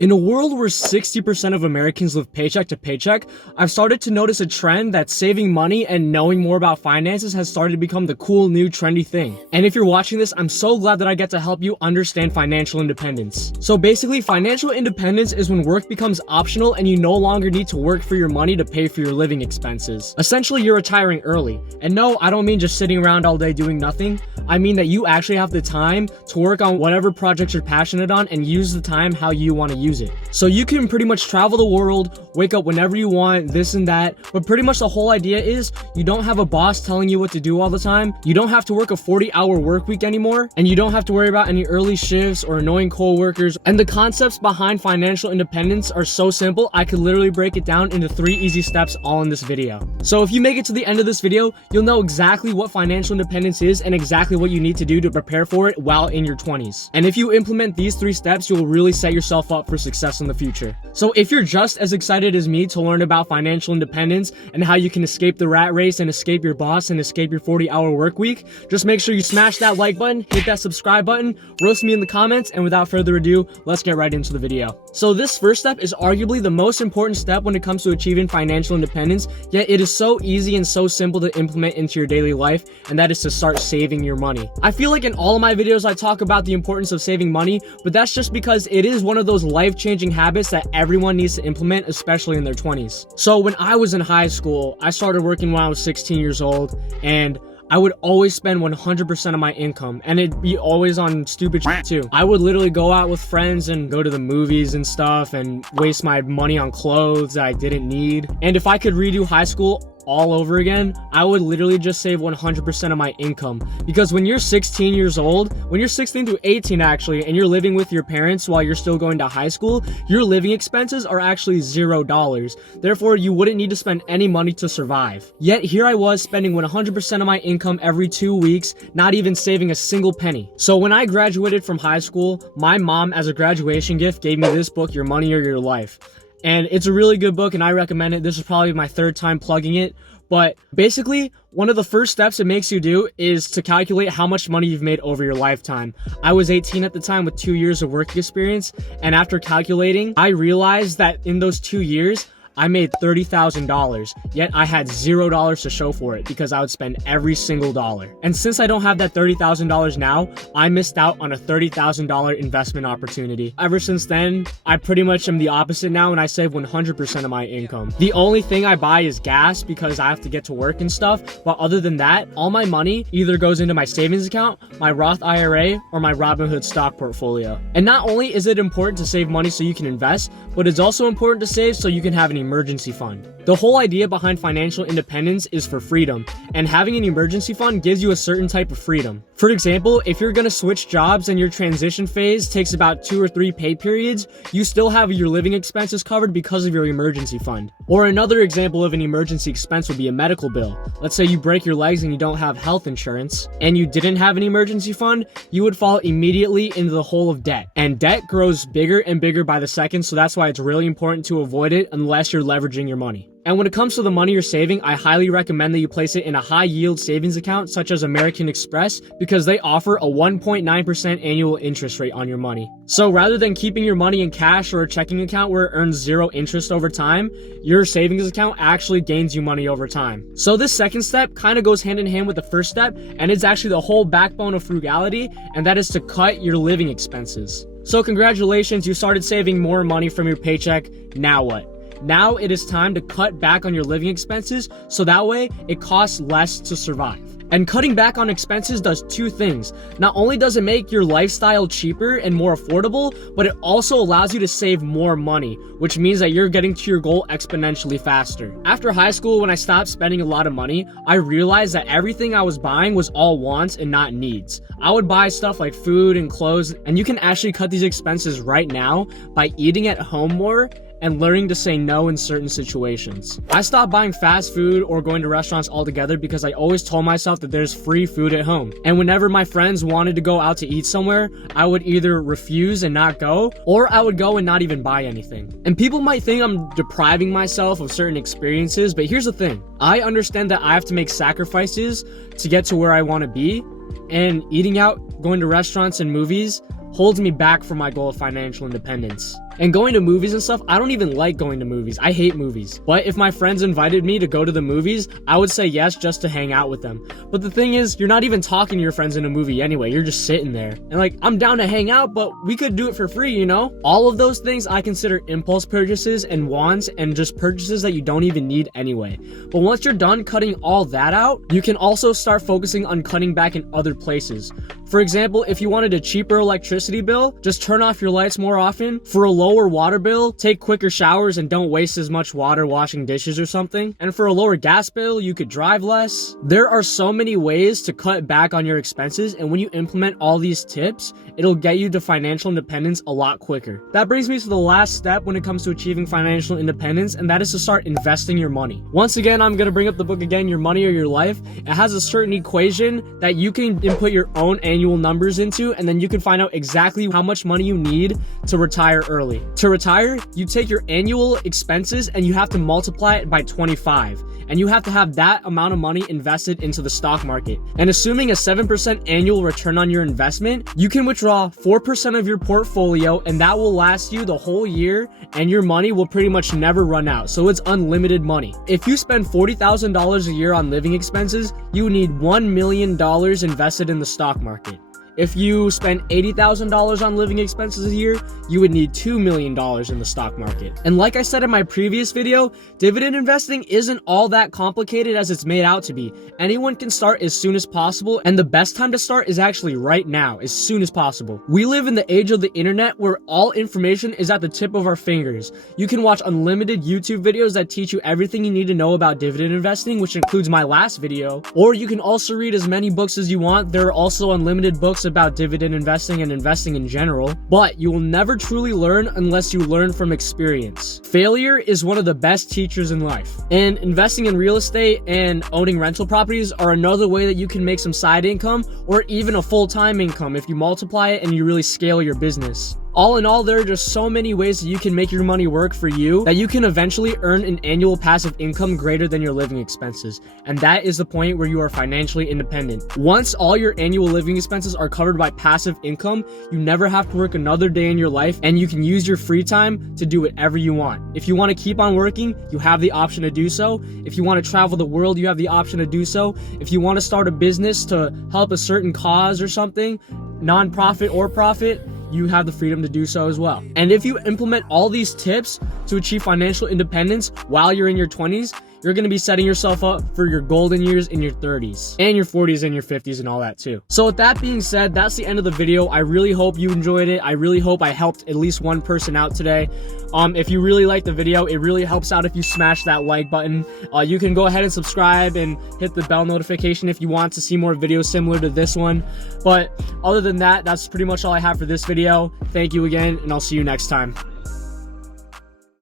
In a world where 60% of Americans live paycheck to paycheck, I've started to notice a trend that saving money and knowing more about finances has started to become the cool new trendy thing. And if you're watching this, I'm so glad that I get to help you understand financial independence. So basically, financial independence is when work becomes optional and you no longer need to work for your money to pay for your living expenses. Essentially, you're retiring early. And no, I don't mean just sitting around all day doing nothing. I mean that you actually have the time to work on whatever projects you're passionate on and use the time how you want to use it. So you can pretty much travel the world, wake up whenever you want, this and that, but pretty much the whole idea is you don't have a boss telling you what to do all the time, you don't have to work a 40-hour work week anymore, and you don't have to worry about any early shifts or annoying coworkers. And the concepts behind financial independence are so simple, I could literally break it down into 3 easy steps all in this video. So if you make it to the end of this video, you'll know exactly what financial independence is and exactly what you need to do to prepare for it while in your 20s. And if you implement these 3 steps, you'll really set yourself up for success in the future. So if you're just as excited as me to learn about financial independence and how you can escape the rat race and escape your boss and escape your 40-hour work week, just make sure you smash that like button, hit that subscribe button, roast me in the comments, and without further ado, let's get right into the video. So this first step is arguably the most important step when it comes to achieving financial independence, yet it is so easy and so simple to implement into your daily life, and that is to start saving your money. I feel like in all of my videos I talk about the importance of saving money, but that's just because it is one of those life-changing habits that everyone needs to implement, especially in their 20s. So when I was in high school, I started working when I was 16 years old, and I would always spend 100% of my income, and it'd be always on stupid shit too. I would literally go out with friends and go to the movies and stuff and waste my money on clothes that I didn't need. And if I could redo high school all over again, I would literally just save 100% of my income, because when you're 16 years old, when you're 16 to 18 actually, and you're living with your parents while you're still going to high school, your living expenses are actually $0. Therefore, you wouldn't need to spend any money to survive. Yet here I was spending 100% of my income every 2 weeks, not even saving a single penny. So when I graduated from high school, my mom, as a graduation gift, gave me this book, Your Money or Your Life. And it's a really good book and I recommend it. This is probably my 3rd time plugging it. But basically, one of the first steps it makes you do is to calculate how much money you've made over your lifetime. I was 18 at the time with 2 years of work experience. And after calculating, I realized that in those 2 years, I made $30,000, yet I had $0 to show for it because I would spend every single dollar. And since I don't have that $30,000 now, I missed out on a $30,000 investment opportunity. Ever since then, I pretty much am the opposite now and I save 100% of my income. The only thing I buy is gas because I have to get to work and stuff, but other than that, all my money either goes into my savings account, my Roth IRA, or my Robinhood stock portfolio. And not only is it important to save money so you can invest, but it's also important to save so you can have an emergency fund. The whole idea behind financial independence is for freedom, and having an emergency fund gives you a certain type of freedom. For example, if you're gonna switch jobs and your transition phase takes about 2 or 3 pay periods, you still have your living expenses covered because of your emergency fund. Or another example of an emergency expense would be a medical bill. Let's say you break your legs and you don't have health insurance, and you didn't have an emergency fund, you would fall immediately into the hole of debt. And debt grows bigger and bigger by the second, so that's why it's really important to avoid it unless you're leveraging your money. And when it comes to the money you're saving, I highly recommend that you place it in a high-yield savings account such as American Express because they offer a 1.9% annual interest rate on your money. So rather than keeping your money in cash or a checking account where it earns 0 interest over time, your savings account actually gains you money over time. So this second step kind of goes hand in hand with the first step, and it's actually the whole backbone of frugality, and that is to cut your living expenses. So congratulations, you started saving more money from your paycheck. Now what? Now it is time to cut back on your living expenses so that way it costs less to survive. And cutting back on expenses does 2 things. Not only does it make your lifestyle cheaper and more affordable, but it also allows you to save more money, which means that you're getting to your goal exponentially faster. After high school, when I stopped spending a lot of money, I realized that everything I was buying was all wants and not needs. I would buy stuff like food and clothes, and you can actually cut these expenses right now by eating at home more and learning to say no in certain situations. I stopped buying fast food or going to restaurants altogether because I always told myself that there's free food at home. And whenever my friends wanted to go out to eat somewhere, I would either refuse and not go, or I would go and not even buy anything. And people might think I'm depriving myself of certain experiences, but here's the thing. I understand that I have to make sacrifices to get to where I want to be, and eating out, going to restaurants and movies holds me back from my goal of financial independence. And going to movies and stuff, I don't even like going to movies. I hate movies. But if my friends invited me to go to the movies, I would say yes just to hang out with them. But the thing is, you're not even talking to your friends in a movie anyway. You're just sitting there. And like, I'm down to hang out, but we could do it for free, you know? All of those things I consider impulse purchases and wants and just purchases that you don't even need anyway. But once you're done cutting all that out, you can also start focusing on cutting back in other places. For example, if you wanted a cheaper electricity bill, just turn off your lights more often. For a lower water bill, take quicker showers and don't waste as much water washing dishes or something. And for a lower gas bill, you could drive less. There are so many ways to cut back on your expenses, and when you implement all these tips, it'll get you to financial independence a lot quicker. That brings me to the last step when it comes to achieving financial independence, and that is to start investing your money. Once again, I'm gonna bring up the book again, Your Money or Your Life. It has a certain equation that you can input your own annual numbers into, and then you can find out exactly how much money you need to retire early. To retire, you take your annual expenses and you have to multiply it by 25. And you have to have that amount of money invested into the stock market. And assuming a 7% annual return on your investment, you can withdraw 4% of your portfolio, and that will last you the whole year, and your money will pretty much never run out. So it's unlimited money. If you spend $40,000 a year on living expenses, you need $1 million invested in the stock market. If you spend $80,000 on living expenses a year, you would need $2 million in the stock market. And like I said in my previous video, dividend investing isn't all that complicated as it's made out to be. Anyone can start as soon as possible, and the best time to start is actually right now, as soon as possible. We live in the age of the internet where all information is at the tip of our fingers. You can watch unlimited YouTube videos that teach you everything you need to know about dividend investing, which includes my last video. Or you can also read as many books as you want. There are also unlimited books about dividend investing and investing in general, but you will never truly learn unless you learn from experience. Failure is one of the best teachers in life. And investing in real estate and owning rental properties are another way that you can make some side income or even a full-time income if you multiply it and you really scale your business. All in all, there are just so many ways that you can make your money work for you that you can eventually earn an annual passive income greater than your living expenses. And that is the point where you are financially independent. Once all your annual living expenses are covered by passive income, you never have to work another day in your life, and you can use your free time to do whatever you want. If you want to keep on working, you have the option to do so. If you want to travel the world, you have the option to do so. If you want to start a business to help a certain cause or something, non-profit or profit, you have the freedom to do so as well. And if you implement all these tips to achieve financial independence while you're in your 20s, you're going to be setting yourself up for your golden years in your 30s and your 40s and your 50s and all that too. So with that being said, that's the end of the video. I really hope you enjoyed it. I really hope I helped at least one person out today. If you really liked the video, it really helps out if you smash that like button. You can go ahead and subscribe and hit the bell notification if you want to see more videos similar to this one. But other than that, that's pretty much all I have for this video. Thank you again, and I'll see you next time.